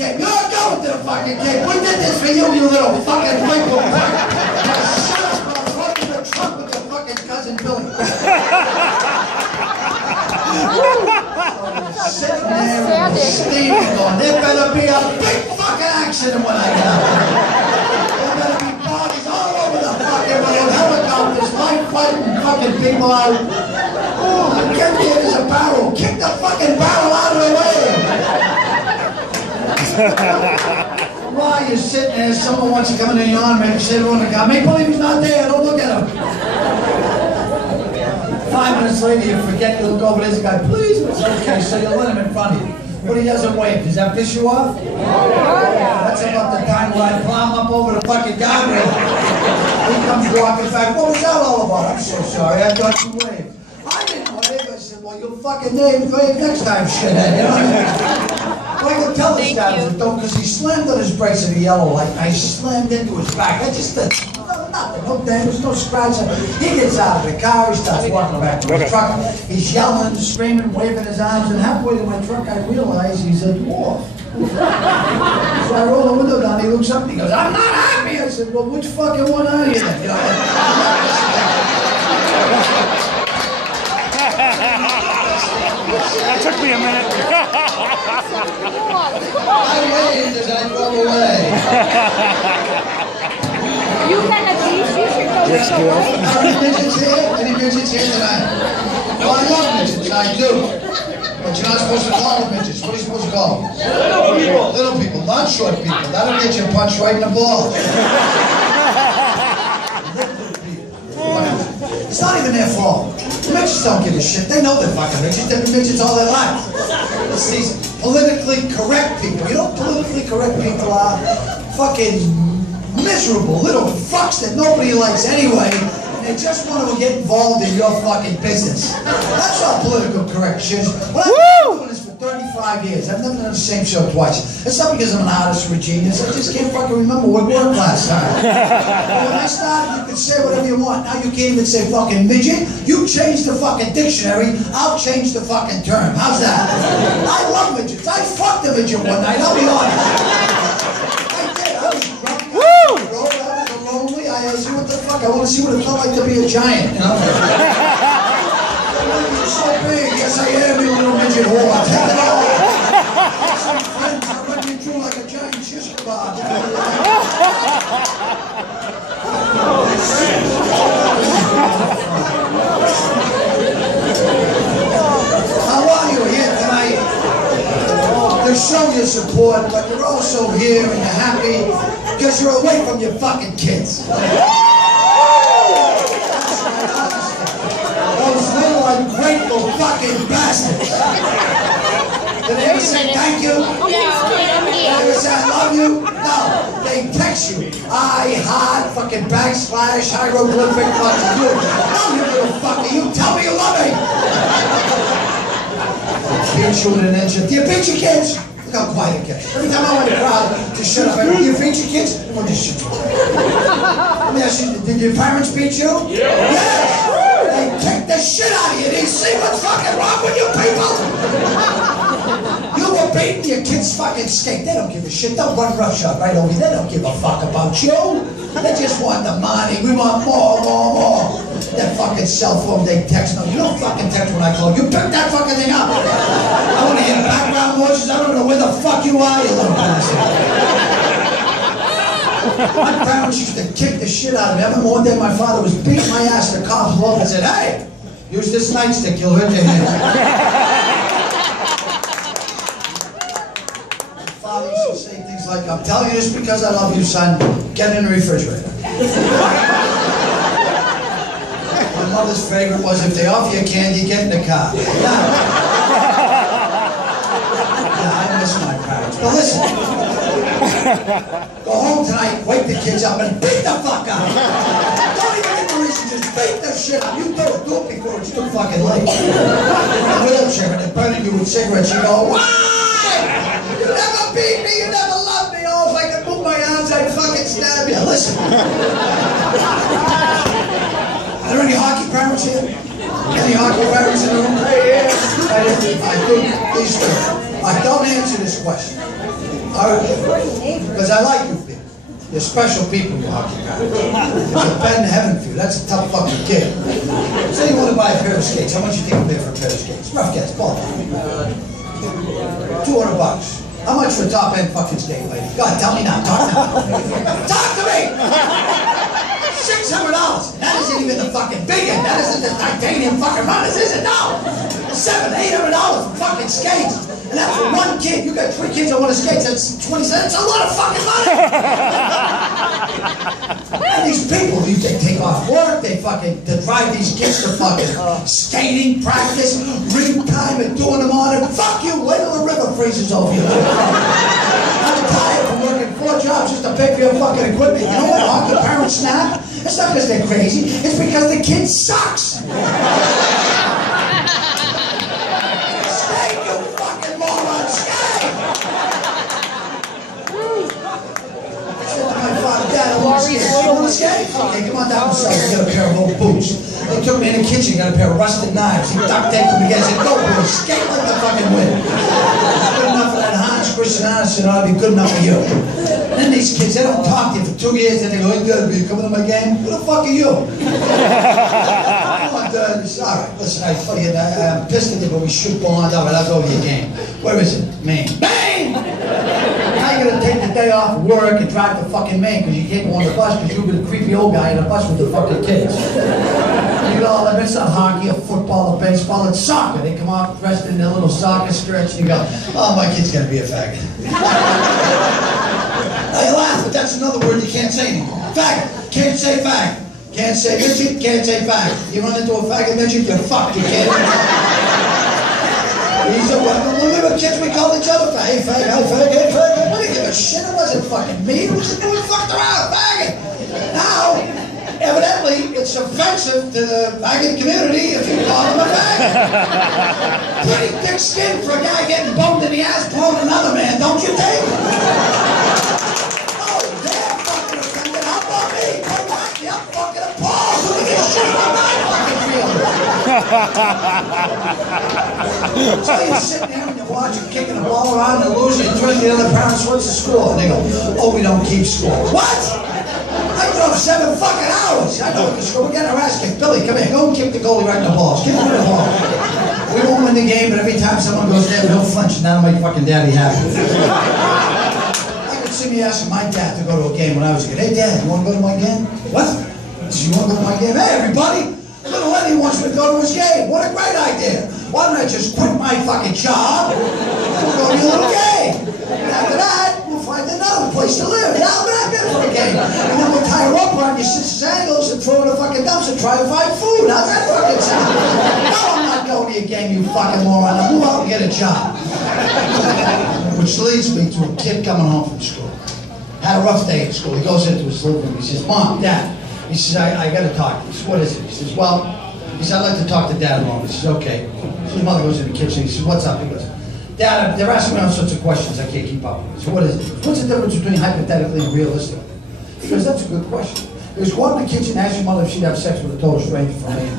game. You're not going to the fucking game. We did this for you, you little fucking winkle. Shut up, bro. Run in the trunk with your fucking cousin Billy. Sitting there and steaming on. There better be a big fucking accident when I get out there. There better be bodies all over the fucking road. Helicopters, life fighting fucking people out. Oh, get me as a barrel. Kick the fucking barrel out of the way. Why you're sitting there, someone wants to come in your arm, maybe say to the guy, make believe he's not there, don't look at him. 5 minutes later, you forget, you look over, there's a guy, please, it's okay, so you let him in front of you. But he doesn't wave, does that piss you off? Oh, yeah. That's about the time where I climb up over the fucking guardrail. He comes walking back, what was that all about? I'm so sorry, I thought you waved. I didn't wave, I said, well, you'll fucking wave next time, shithead, you know what I mean? Well, I could tell this guy was a dope because he slammed on his brakes in the yellow light. I slammed into his back. I just did nothing, no damage, no scratch. He gets out of the car, he starts walking back to his truck. He's yelling, screaming, waving his arms, and halfway to my truck, I realize he's a dwarf. So I roll the window down, he looks up and he goes, I'm not happy. I said, well, which fucking one are you then? You know, that took me a minute. I waved as I drove away. You can at least, you should go That's away. Any midgets here? Any midgets here tonight? No, I love midgets, I do. But you're not supposed to call them midgets. What are you supposed to call them? Little people. Little people, not short people. That'll get you punched right in the ball. It's not even their fault. The midgets don't give a shit. They know they're fucking midgets. They've been midgets all their lives. It's these politically correct people. You know what politically correct people are? Fucking miserable little fucks that nobody likes anyway. And they just want to get involved in your fucking business. That's all political correct shit. Well, I've been doing this for 35 years. I've never done the same show twice. It's not because I'm an artist or a genius. I just can't fucking remember what worked last time. But when I started, you could say whatever you want. Now you can't even say fucking midget. You change the fucking dictionary, I'll change the fucking term. How's that? I love midgets. I fucked a midget one night, I'll be honest. I did. I was drunk. I was lonely. I said, what the fuck? I want to see what it felt like to be a giant, you know? You're so big. Yes, I am, you little midget whore. Take it all. Some friends are running through like a giant shish kebab. How are you here tonight? To show your support, but you're also here and you're happy because you're away from your fucking kids. Those little ungrateful fucking bastards. Did they ever say thank you? Did they ever say I love you? No. They text you. I heart fucking backslash hieroglyphic fucking you. No, you little fucker. You tell me you love me. Beat you in an inch. Do you beat your kids? Look how quiet it gets. Every time I want the crowd to shut up, I go, do you beat your kids? Well, just shut up. Let me ask you, did your parents beat you? Yeah. Yes. They kicked the shit out of you. Do you see what's fucking wrong with you people? You were beating your kids fucking skate. They don't give a shit. They'll run roughshod right over you. They don't give a fuck about you. They just want the money. We want more, more, more. That fucking cell phone, they text. No, you don't fucking text when I call. You pick that fucking thing up. I want to hear background voices. I don't know where the fuck you are, you little bastard. My parents used to kick the shit out of me. I remember one day my father was beating my ass and the cops pulled up and said, hey, use this nightstick, you'll hurt your head. Father used to say things like, I'm telling you this because I love you, son. Get in the refrigerator. My mother's favorite was, if they offer you candy, get in the car. I miss my parents. But listen. Go home tonight, wake the kids up and beat the fuck out. Don't even get the reason, just beat the shit out. You do it before it's too fucking late. You're in a wheelchair and they're burning you with cigarettes. You go, why? You never beat me, you never loved me. Oh, if I could move my arms, I'd fucking stab you. Listen. Are there any hockey parents here? Any hockey parents in the room? I do. These two. Don't answer this question. Because I like you people. You're special people, you hockey guys. There's a bed in heaven for you. That's a tough fucking kid. Say you want to buy a pair of skates. How much you think you pay for a pair of skates? Rough guess, ballpark. $200. How much for a top-end fucking skate, lady? Go ahead, tell me now. Talk now. Talk to me! $600. That isn't even the fucking big end. That isn't the titanium fucking runners, is it? No! $700, $800 for fucking skates. And that's for one kid. You got 3 kids that want to skate. That's 20 cents. That's a lot of fucking money. And these people, they take off work. They drive these kids to fucking skating practice, ring time, and doing them on it. Fuck you. Wait till the river freezes over you. I'm tired from working 4 jobs just to pay for your fucking equipment. You know what? Hockey parents snap. It's not because they're crazy. It's because the kid sucks. Okay, come on down the side. You got a pair of old boots. They took me in the kitchen, got a pair of rusted knives. He duct taped them together and said, go boys, skate like the fucking wind. Good enough for that Hans Christian Andersen, ought to be good enough for you. And then these kids, they don't talk to you for 2 years, then they go, hey, Dad, are you coming to my game? Who the fuck are you? Come on, Dad. Alright, listen, I tell you, I'm pissed at you, but we should bond. Alright, I'll go to your game. Where is it? Maine. Maine! Now you're gonna take the day off of work and drive to fucking Maine because you can't go on the bus because you've been a creepy old guy in a bus with the fucking kids. You go, it's not hockey or football or baseball, it's soccer. They come out dressed in their little soccer skirts and you go, oh, my kid's gonna be a faggot. Now you laugh, but that's another word you can't say anymore. Faggot. Can't say faggot. Can't say midget, can't say faggot. You run into a faggot midget, you're fucked. You can't. When we were kids, we called each other faggot. Hey, faggot, hey, faggot, hey, faggot. We didn't give a shit. It wasn't fucking me. It was just doing fucked around, faggot. Now, evidently, it's offensive to the faggot community if you call him a faggot. Pretty thick skin for a guy getting boned in the ass blowing another man, don't you think? Oh, they're fucking offended. How about me? I'm fucking appalled. Who gives a shit about my fucking feelings? So you're sitting there and you're watching, kicking the ball around and losing, and turning to the other parents, what's the score? And they go, oh, we don't keep score. What? I drove 7 fucking hours. I know what the score. We're getting our ass kicked. Billy, come here. Go and kick the goalie right in the balls. Kick him in the balls. We won't win the game, but every time someone goes there, we'll flinch, and that'll make fucking daddy happy. I could see me asking my dad to go to a game when I was a kid. Hey, Dad, you want to go to my game? What? You want to go to my game? Hey, everybody! Little Lenny wants me to go to his game. What a great idea. Why don't I just quit my fucking job and we'll go to your little game? And after that, we'll find another place to live. Yeah, I'll be back there for a game. And then we'll tie her up around your sister's ankles and throw her in a fucking dumpster and try to find food. How's that fucking sound? No, I'm not going to your game, you fucking moron. Now move out and get a job. Which leads me to a kid coming home from school. Had a rough day at school. He goes into his living room. He says, Mom, Dad. He says, I got to talk to you. He says, what is it? He says, well, he says, I'd like to talk to Dad a moment. He says, okay. So his mother goes in the kitchen. He says, what's up? He goes, Dad, they're asking me all sorts of questions I can't keep up with. So what is it? What's the difference between hypothetically and realistically? He goes, that's a good question. He goes, go out in the kitchen and ask your mother if she'd have sex with a total stranger for $1 million.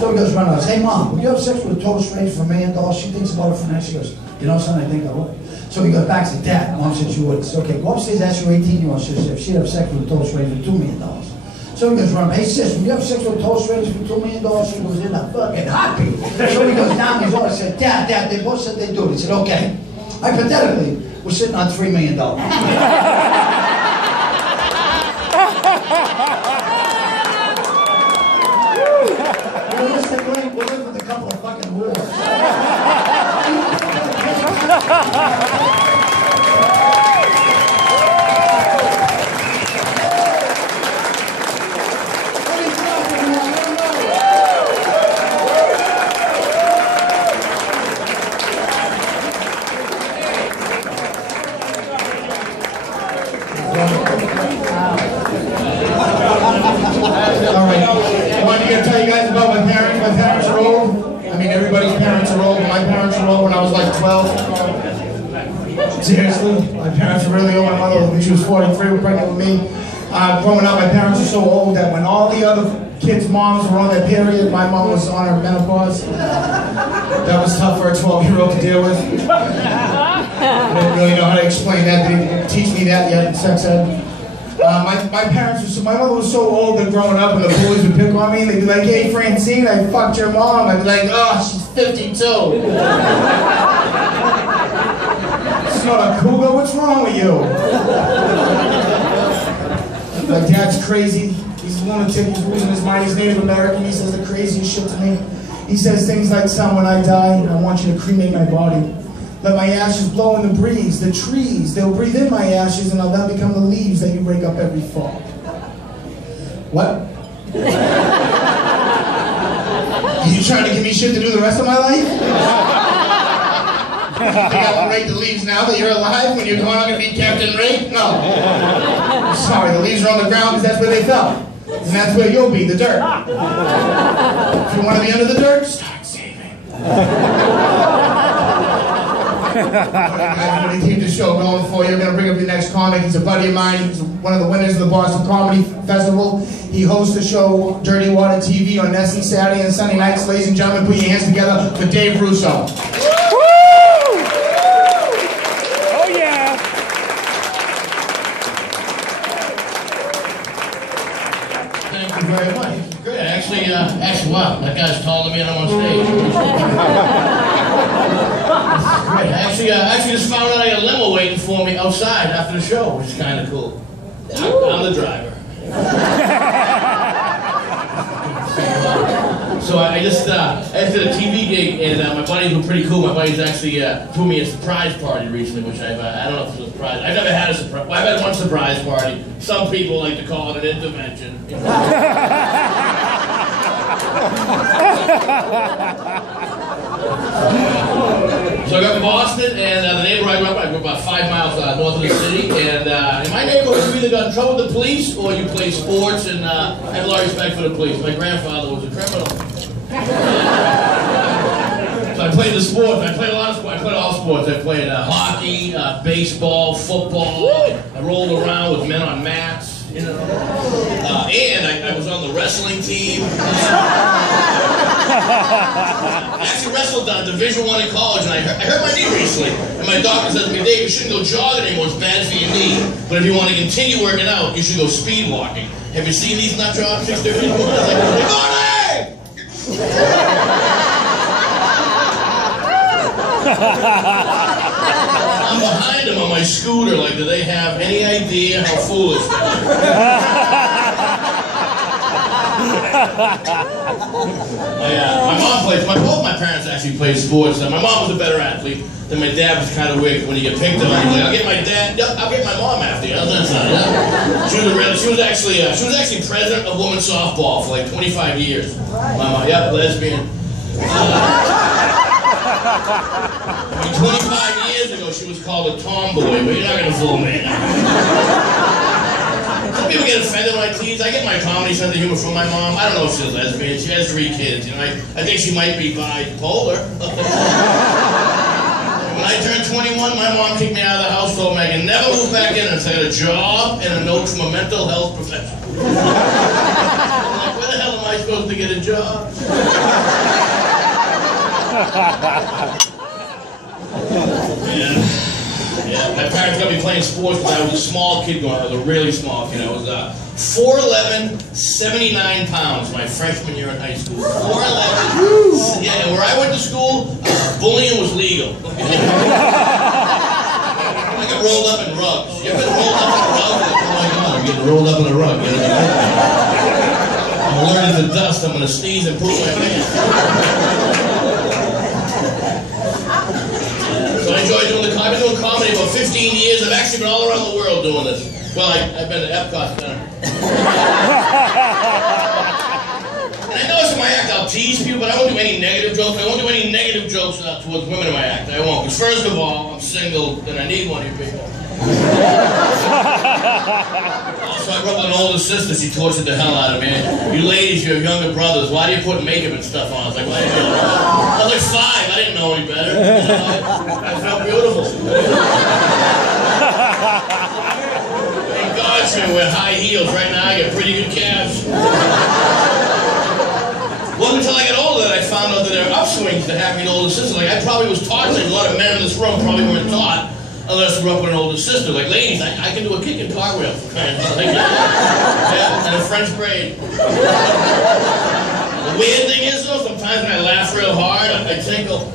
So he goes, run out. Hey, Mom, would you have sex with a total stranger for $1 million? She thinks about it for next. She goes, you know something, I think I would. So he goes back to Dad. Mom said she would. He says, okay, go upstairs, ask your 18-year-old sister if she'd have sex with a total stranger for $2 million. So he goes, hey sis, when you have sex with a total stranger for $2 million, she goes, in a fucking heartbeat. So he goes down, he's always said, Dad, they both said they do it. He said, okay. Hypothetically, we're sitting on $3 million. Realistically, we'll live with a couple of fucking wars. Everybody's parents are old. My parents were old when I was like 12. Seriously, my parents were really old. My mother, when she was 43, was pregnant with me. Growing up, my parents were so old that when all the other kids' moms were on their period, my mom was on her menopause. That was tough for a 12-year-old to deal with. I didn't really know how to explain that. They didn't teach me that yet in sex ed. My parents were so, my mother was so old that growing up and the boys would pick on me and they'd be like, hey Francine, I fucked your mom. I'd be like, oh, she's 52. She's not a cougar, what's wrong with you? My dad's crazy. He's a lunatic, he's losing his mind. He's Native American, he says the craziest shit to me. He says things like, son, when I die, I want you to cremate my body. Let my ashes blow in the breeze, the trees, they'll breathe in my ashes and I'll then become the leaves that you break up every fall. What? You trying to give me shit to do the rest of my life? You think I will rake the leaves now that you're alive when you're going on to be Captain Ray? No. I'm sorry, the leaves are on the ground because that's where they fell. And that's where you'll be, the dirt. If you want to be under the dirt, start saving. I'm going to keep the show going for you. I'm going to bring up your next comic. He's a buddy of mine. He's one of the winners of the Boston Comedy Festival. He hosts the show Dirty Water TV on Nessie Saturday and Sunday nights. Ladies and gentlemen, put your hands together for Dave Russo. Woo! Oh yeah! Thank you very much. Great. Actually, wow, that guy's taller than me and I'm on stage. Great. Actually just found out I had a limo waiting for me outside after the show, which is kind of cool. I'm the driver. So I just did a TV gig, and my buddies were pretty cool. My buddies actually threw me a surprise party recently, which I don't know if it was a surprise. I've never had a surprise. Well, I've had one surprise party. Some people like to call it an intervention. So I got to Boston, and the neighborhood I grew up in, I grew up about 5 miles north of the city, and in my neighborhood you either got in trouble with the police or you play sports, and I have a lot of respect for the police. My grandfather was a criminal. So I played the sports. I played a lot of sports. I played all sports. I played hockey, baseball, football. I rolled around with men on mats, you know. And I was on the wrestling team. I actually wrestled on Division I in college, and I hurt my knee recently. And my doctor said to me, Dave, you shouldn't go jogging anymore. It's bad for your knee. But if you want to continue working out, you should go speed walking. Have you seen these nut jobs? 6:30 in the morning? I was like, good morning! I'm behind them on my scooter, like, do they have any idea how foolish they are? My mom plays, both my parents actually played sports. My mom was a better athlete than my dad. Was kind of weird when you get picked on. Like, I'll get my dad, I'll get my mom after you. How's that sound? Yeah. She was actually president of women's softball for like 25 years. My mom, yep, lesbian. 25 years ago, she was called a tomboy, but you're not gonna fool me. Some people get offended when I tease. I get my comedy sense of humor from my mom. I don't know if she's lesbian. She has 3 kids. You know, I think she might be bipolar. When I turned 21, my mom kicked me out of the house, told me I can never move back in unless I got a job and a note from a mental health professional. I'm like, where the hell am I supposed to get a job? Yeah, my parents got me playing sports when I was a small kid going. I was a really small kid. I was 4'11", 79 pounds my freshman year in high school. 4'11". Yeah, and where I went to school, bullying was legal. I got rolled up in rugs. You ever been rolled up in a rug? Like, oh my God, I'm getting rolled up in a rug. You know? I'm allergic to dust. I'm going to sneeze and poop my pants. So I enjoy doing I've been doing comedy about 15 years. I've actually been all around the world doing this. Well, I've been to Epcot Center. And I notice in my act I'll tease people, but I won't do any negative jokes. I won't do any negative jokes towards women in my act. I won't. Because first of all, I'm single and I need one of you people. So I grew up with an older sister. She tortured the hell out of me. You ladies, you have younger brothers. Why do you put makeup and stuff on? I was like, why do you do that? I was like 5. I didn't know any better. You know, I felt beautiful. Thank God I wear high heels. Right now I get pretty good calves. It wasn't until I got older that I found out that there are upswings to having an older sister. Like, I probably was taught, like a lot of men in this room probably weren't taught. Unless we grew up with an older sister. Like, ladies, I can do a kick and cartwheel. Like, yeah, and a French braid. The weird thing is, though, sometimes when I laugh real hard, I tinkle.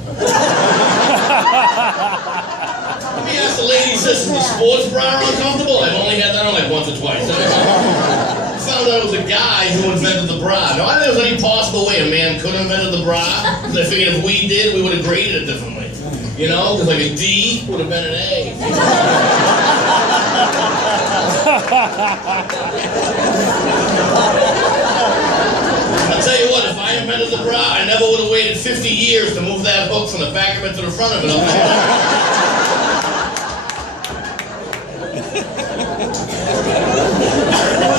Let me ask the ladies this, is the sports bra uncomfortable? I've only had that on like once or twice. I found out it was a guy who invented the bra. Now, I didn't think there was any possible way a man could have invented the bra, because I figured if we did, we would have graded it differently. You know, because like a D would have been an A. I'll tell you what, if I invented the bra, I never would have waited 50 years to move that hook from the back of it to the front of it.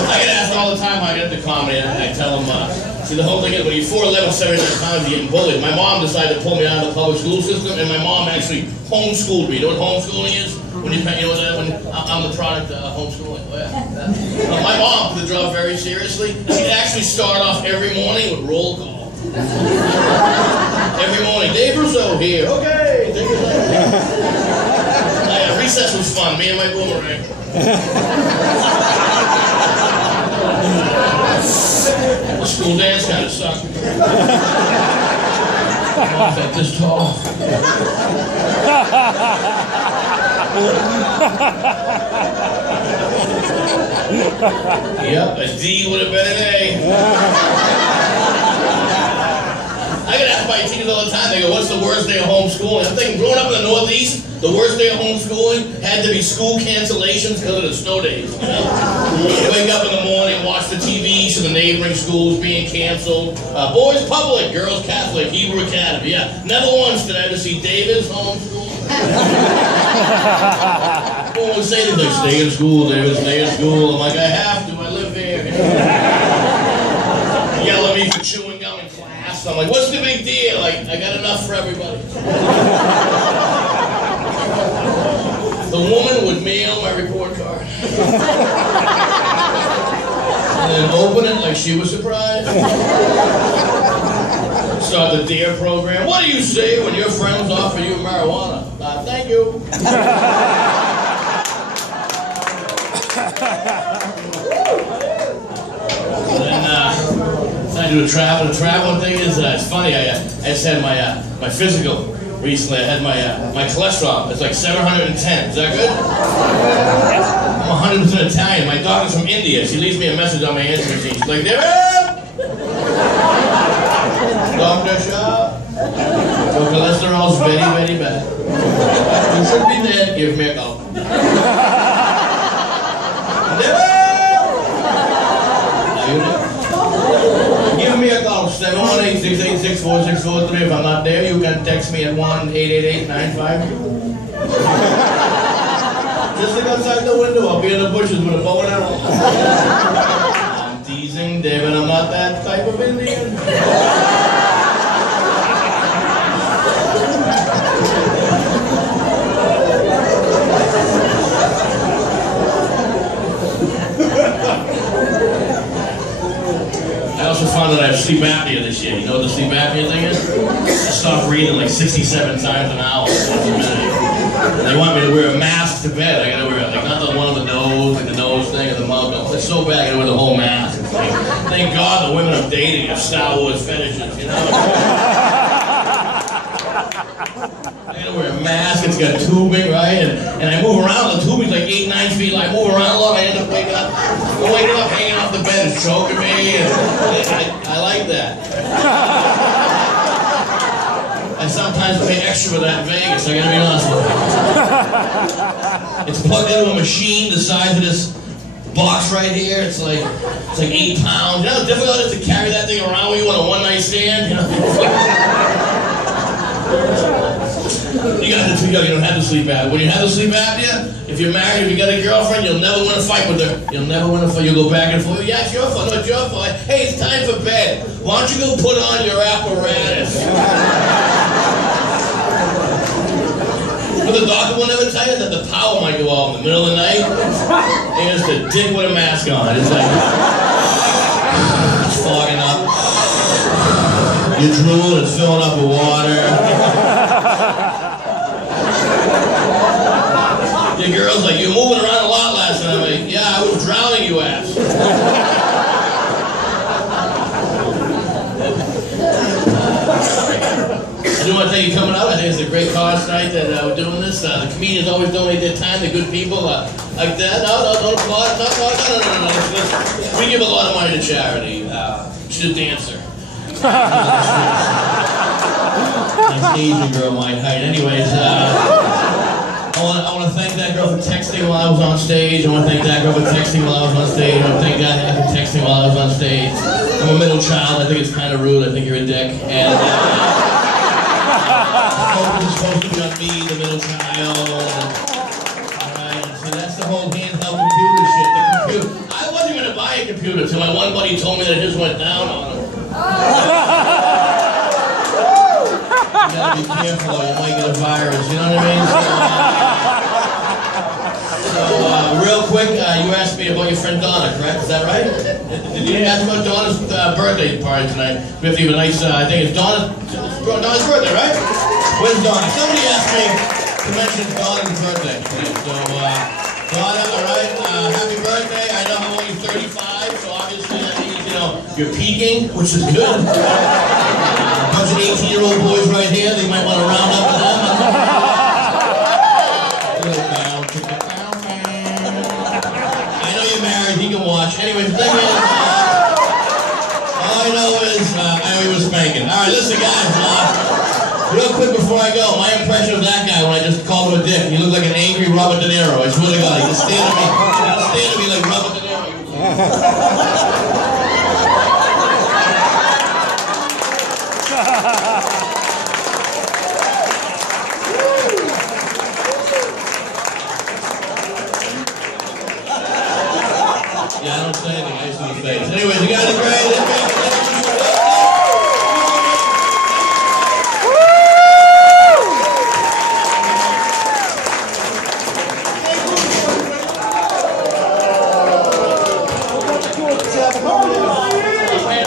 I get asked all the time how I get into comedy, and I tell them, see, the whole thing is, when you're 4'11", 79 pounds, you're getting bullied. My mom decided to pull me out of the public school system, and my mom actually homeschooled me. You know what homeschooling is? When you know what that? When I'm the product of homeschooling. Oh, yeah. My mom took the job very seriously. She'd actually start off every morning with roll call. Every morning, Dave Rousseau here. Okay, Dave Rousseau. Yeah, recess was fun. Me and my boomerang. The school dance kind of sucked. I'm like this tall. Yep, a D would have been an A. I get asked by teachers all the time, they go, what's the worst day of homeschooling? I'm thinking, growing up in the Northeast, the worst day of homeschooling had to be school cancellations because of the snow days. You know? You wake up in the morning, watch the TV, so the neighboring schools being canceled. Boys public, girls Catholic, Hebrew Academy. Yeah, never once did I ever see David's homeschool. People would say to me, stay in school, David, stay in school. I'm like, I have to, I live here. Yell at me for chewing gum in class. I'm like, what's the big deal? Like, I got enough for everybody. The woman would mail my report card. And then open it like she was surprised. Start the DARE program. What do you say when your friends offer you marijuana? Thank you. And then I do the traveling thing is, it's funny, I just had my physical recently. I had my cholesterol, it's like 710, is that good? I'm 100% Italian, my daughter's from India, she leaves me a message on my answer machine, she's like, David! Doctor Shah, your cholesterol's very, very bad. You should be dead, give me a call. Give me a call, 718-686-4643. If I'm not there, you can text me at 1-888-95. Just look outside the window, I'll be in the bushes with a bow and arrow. I'm teasing, David, I'm not that type of Indian. I also found that I have sleep apnea this year. You know what the sleep apnea thing is? I stop breathing like 67 times an hour. And they want me to wear a mask to bed. I gotta wear like not the one on the nose, like the nose thing or the mouth. No, it's so bad I gotta wear the whole mask. It's like, thank God the women I'm dating have Star Wars fetishes, you know? I gotta wear a mask, it's got tubing, right? And I move around, the tubing's like 8-9 feet long. I move around a lot, I end up waking up hanging off the bed, it's choking me, and I like that. I sometimes pay extra for that in Vegas, I gotta be honest with you. It's plugged into a machine the size of this box right here, it's like 8 pounds. You know how difficult it is to carry that thing around with you on a one-night stand? You know? You don't have the sleep apnea. When you have the sleep apnea, if you're married, if you got a girlfriend, you'll never win a fight with her. You'll never win a fight. You'll go back and forth. Yeah, it's your fault. No, it's your fault. Hey, it's time for bed. Why don't you go put on your apparatus? But the doctor will never tell you that the power might go off in the middle of the night. And it's the dick with a mask on. It's like, it's fogging up. Your drool is filling up with water. the girl's like, "You're moving around a lot last night." I'm like, "Yeah, I was drowning, you ass." I do want to thank you for coming out. I think it's a great cause tonight that we're doing this. The comedians always donate their time. They're good people like that. No, don't applaud. No. We give a lot of money to charity. She's a dancer. Nice Asian girl my height. Anyways, I want to thank that girl for texting while I was on stage. I want to thank that girl for texting while I was on stage. I want to thank that guy for texting while I was on stage. I'm a middle child. I think it's kind of rude. I think you're a dick. And the focus is supposed to be on me, the middle child. Alright, so that's the whole handheld computer shit. The computer. I wasn't going to buy a computer until my one buddy told me that his went down on him. You gotta be careful or you might get a virus, you know what I mean? So real quick, you asked me about your friend Donna, correct? Is that right? Did you ask about Donna's birthday party tonight? We have to give a nice, I think it's Donna's birthday, right? Where's Donna? Somebody asked me to mention Donna's birthday today. So, Donna, alright, happy birthday. I know I'm only 35, so obviously that means, you know, you're peaking, which is good. Bunch of 18-year-old boys right here, they might want to round up with them. I know you're married, he can watch. Anyways, the thing is, all I know is, I know he was spanking. Alright, listen guys, real quick before I go, my impression of that guy when I just called him a dick, he looked like an angry Robert De Niro. I swear to God, he just stared at me like Robert De Niro. Yeah, I don't say anything. I just do the face. Anyways, you guys are great.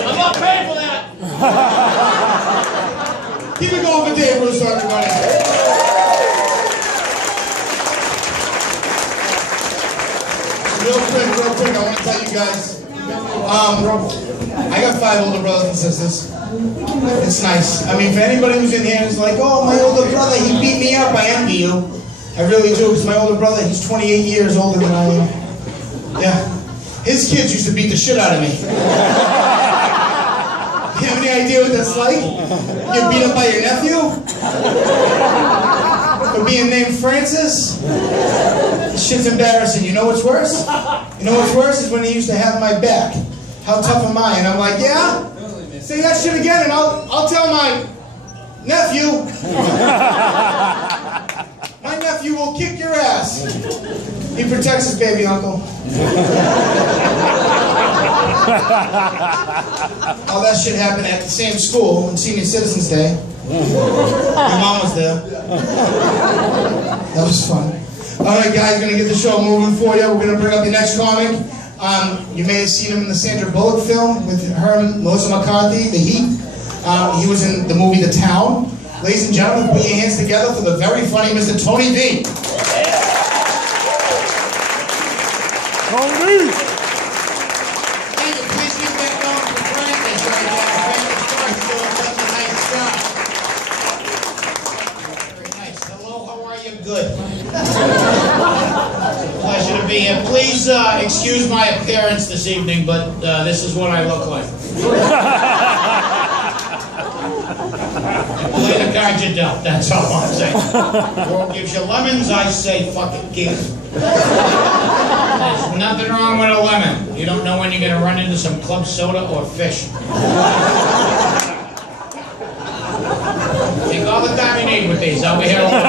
I'm not paying for that. Keep it going for Dave Russo, everybody. Real quick, I want to tell you guys, I got 5 older brothers and sisters. It's nice. I mean, for anybody who's in here and is like, oh, my older brother, he beat me up, I envy you. I really do, because my older brother, he's 28 years older than I am. Yeah. His kids used to beat the shit out of me. You have any idea what that's like? Get beat up by your nephew? For being named Francis? This shit's embarrassing. You know what's worse? You know what's worse is when he used to have my back. How tough am I? And I'm like, yeah? Say that shit again and I'll tell my nephew. My nephew will kick your ass. He protects his baby uncle. All that shit happened at the same school on Senior Citizens Day. Your mom was there. That was fun. Alright guys, gonna get the show moving for you. We're gonna bring up the next comic. You may have seen him in the Sandra Bullock film with her and Melissa McCarthy, The Heat. He was in the movie The Town. Ladies and gentlemen, put your hands together for the very funny Mr. Tony V. Tony! Thank you. Please keep that going for Francis right there. Very nice. Hello, how are you? Good. Pleasure to be here. Please excuse my appearance this evening, but this is what I look like. Play the cards you dealt, that's all I'm saying. The world gives you lemons, I say fucking give. There's nothing wrong with a lemon. You don't know when you're going to run into some club soda or fish. Take all the time you need with these. I'll be here all day.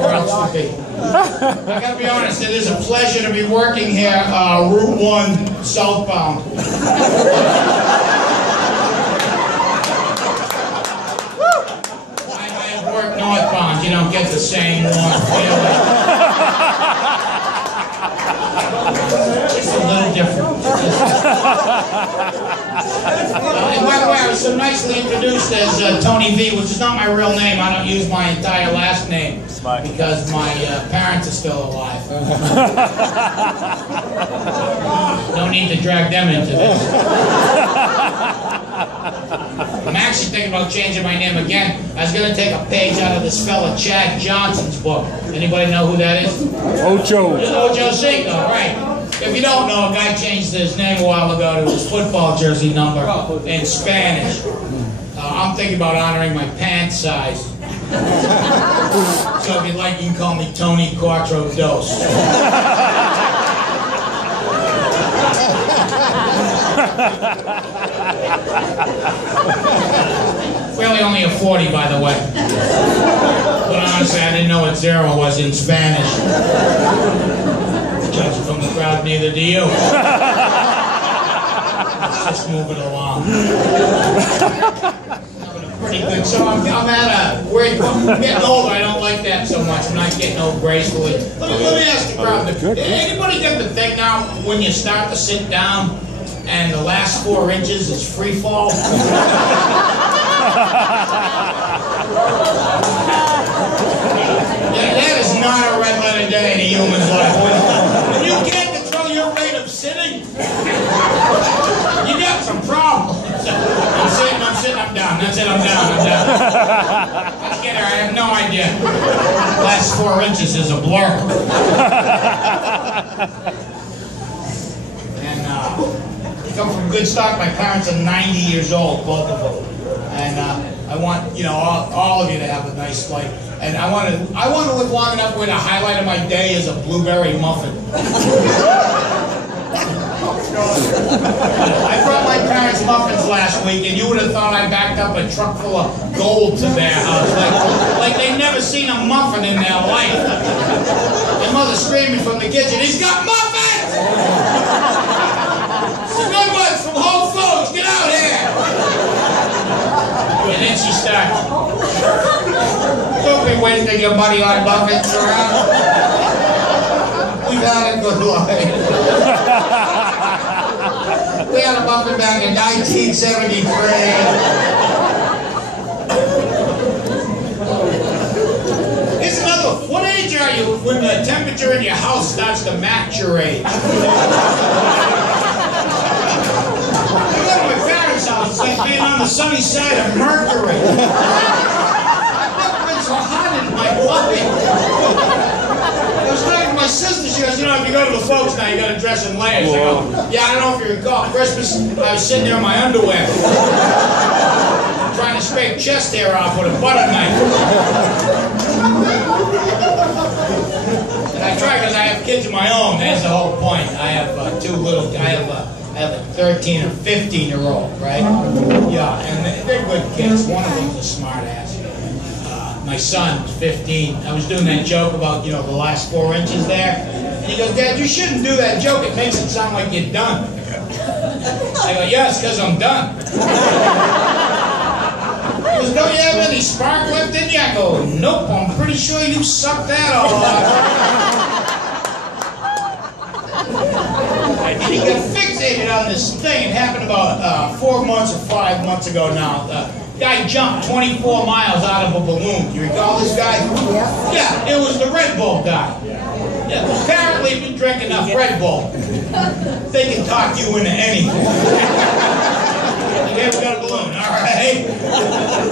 Where else would be? I gotta be honest, it is a pleasure to be working here, Route 1 southbound. I have worked northbound, you don't get the same warm feeling. It's a little different. And by the way, I was so nicely introduced as Tony V, which is not my real name. I don't use my entire last name because my parents are still alive. No need to drag them into this. I'm actually thinking about changing my name again. I was going to take a page out of this fella Chad Johnson's book. Anybody know who that is? Ocho. Ocho Cinco, right. If you don't know, a guy changed his name a while ago to his football jersey number in Spanish. I'm thinking about honoring my pant size. So if you'd like, you can call me Tony Cuatro Dos. Really only a 40, by the way. But honestly, I didn't know what zero was in Spanish. Judging from the crowd, neither do you. Let's just move it along. Pretty good. So I'm at a we're getting older. I don't like that so much. I'm not getting old gracefully. Let me ask the crowd. Anybody get the thing now when you start to sit down and the last 4 inches is free fall? Yeah, that is not a red letter day in a human's life. When you can't control your rate of sitting, you got some problems. I'm sitting, I'm down. That's it, I'm down. Let's get her. I have no idea. Last 4 inches is a blur. And I come from good stock. My parents are 90 years old, both of them. And I want, you know, all of you to have a nice life. And I want to live long enough where the highlight of my day is a blueberry muffin. I brought my parents muffins last week, and you would have thought I backed up a truck full of gold to their house. Like they'd never seen a muffin in their life. My mother screaming from the kitchen, "He's got muffins! The good ones from Whole Foods, get out here!" And then she starts, "Don't be wasting your money on muffins around. We've had a good life." We had a muffin back in 1973. Here's another. What age are you when the temperature in your house starts to match your age? I go to my parents' house. It's like being on the sunny side of Mercury. I've never been so hot in my life. I was talking to my sister, she goes, "You know, if you go to the folks now, you got to dress in layers." I go, "Yeah, I don't know if you recall, Christmas, I was sitting there in my underwear, trying to scrape chest hair off with a butter knife." And I try because I have kids of my own, that's the whole point. I have I have a 13 or 15-year-old, right? Yeah, and they're good kids. One of them's a smart ass. My son's 15. I was doing that joke about, you know, the last 4 inches there. And he goes, "Dad, you shouldn't do that joke. It makes it sound like you're done." I go, "Yeah, it's because I'm done." He goes, "Don't you have any spark left in you?" I go, "Nope, I'm pretty sure you sucked that all out." And he got fixated on this thing. It happened about 4 months or 5 months ago now. Guy jumped 24 miles out of a balloon. Do you recall this guy? Yeah, it was the Red Bull guy. Yeah, apparently if you drink enough Red Bull, they can talk you into anything. Okay, we got a balloon, all right?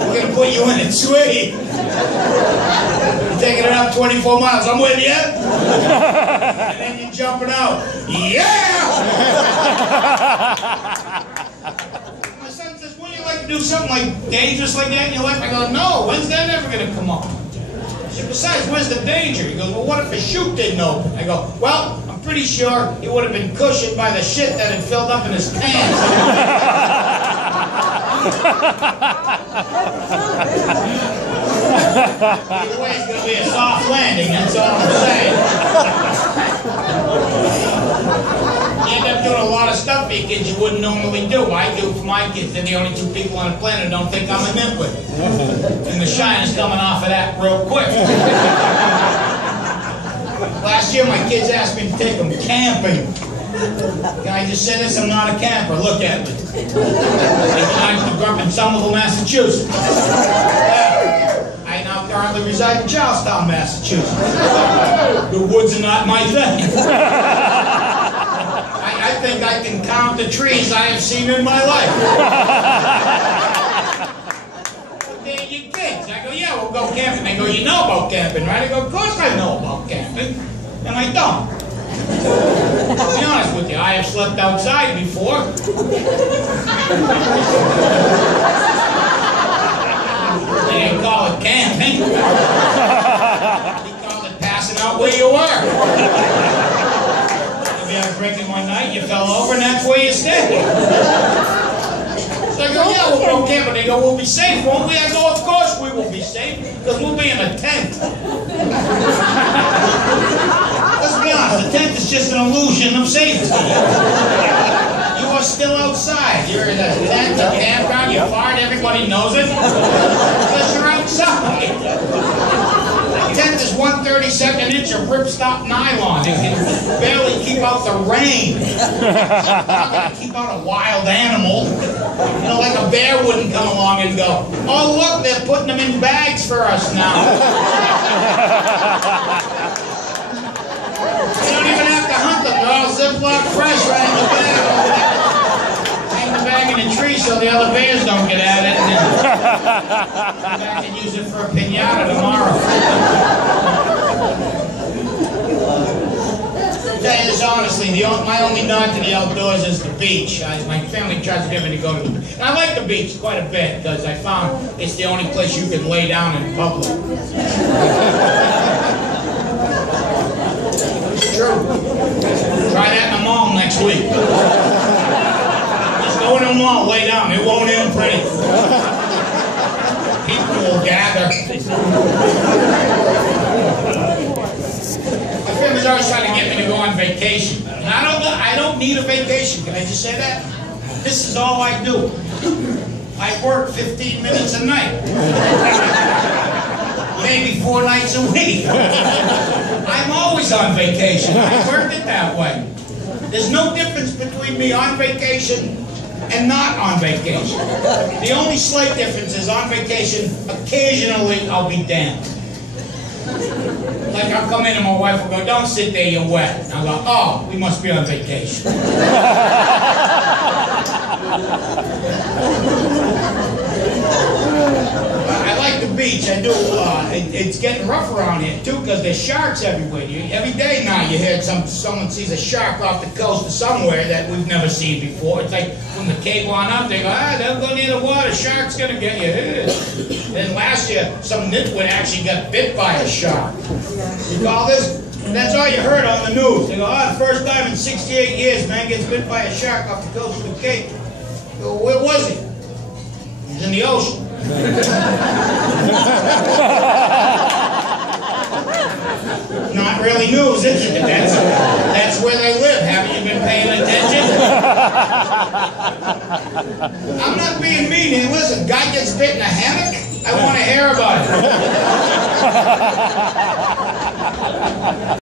We're going to put you in it, sweet. You're taking it up 24 miles, I'm with you. And then you're jumping out. Yeah! To do something like dangerous like that in your life? I go, "No, when's that ever going to come up?" He said, "Besides, where's the danger?" He goes, "Well, what if a chute didn't open?" I go, "Well, I'm pretty sure he would have been cushioned by the shit that had filled up in his pants." Either way, it's going to be a soft landing, that's all I'm saying. You end up doing a lot of stuff for your kids you wouldn't normally do. I do for my kids. They're the only 2 people on the planet who don't think I'm a nitwit. And the shine is coming off of that real quick. Last year my kids asked me to take them camping. Guy just said this, I'm not a camper. Look at me. I grew up in Somerville, Massachusetts. I now currently reside in Charlestown, Massachusetts. The woods are not my thing. I think I can count the trees I have seen in my life. They're your kids. I go, yeah, we'll go camping. They go, you know about camping, right? I go, of course I know about camping. And I don't. I'll be honest with you, I have slept outside before. They didn't call it camping. They called it passing out where you were. Maybe I was drinking one night, you fell over, and that's where you stayed. So I go, yeah, we'll go camping. They go, we'll be safe, won't we? I go, of course we will be safe, because we'll be in a tent. Let's be honest, the tent is just an illusion of safety. You are still outside. You're in a tent, a campground, you fart, everybody knows it. Because you're outside. The tent is 1/32 inch of ripstop nylon. It can barely keep out the rain. It's not going to keep out a wild animal. You know, like a bear wouldn't come along and go, oh look, they're putting them in bags for us now. You don't even have to hunt them. They're all Ziploc fresh right in the bag. Hang the bag in a tree so the other bears don't get at it. And then come back and use it for a piñata tomorrow. To tell you this honestly, my only nod to the outdoors is the beach. My family tries to get me to go to the beach. And I like the beach quite a bit because I found it's the only place you can lay down in public. It's true. Try that in the mall next week. Just go in the mall, lay down. It won't end pretty. People will gather. My family's always trying to get me to go on vacation. And I don't need a vacation. Can I just say that? This is all I do. I work 15 minutes a night. Maybe 4 nights a week. I'm always on vacation. I worked it that way. There's no difference between me on vacation and not on vacation. The only slight difference is on vacation, occasionally I'll be damned. Like I'll come in and my wife will go, don't sit there, you're wet. And I'll go, oh, we must be on vacation. I like the beach, I do. It's getting rough around here too because there's sharks everywhere. Every day now you hear someone sees a shark off the coast of somewhere that we've never seen before. It's like from the Cape on up, they go, don't go near the water, shark's gonna get you. Then last year, some nitwit actually got bit by a shark. You call this? And that's all you heard on the news. They go, the first time in 68 years, man gets bit by a shark off the coast of the Cape. I go, where was he? He was in the ocean. Not really news, is it? That's where they live. Haven't you been paying attention? I'm not being mean here. Listen, guy gets bit in a hammock, I want to hear about it.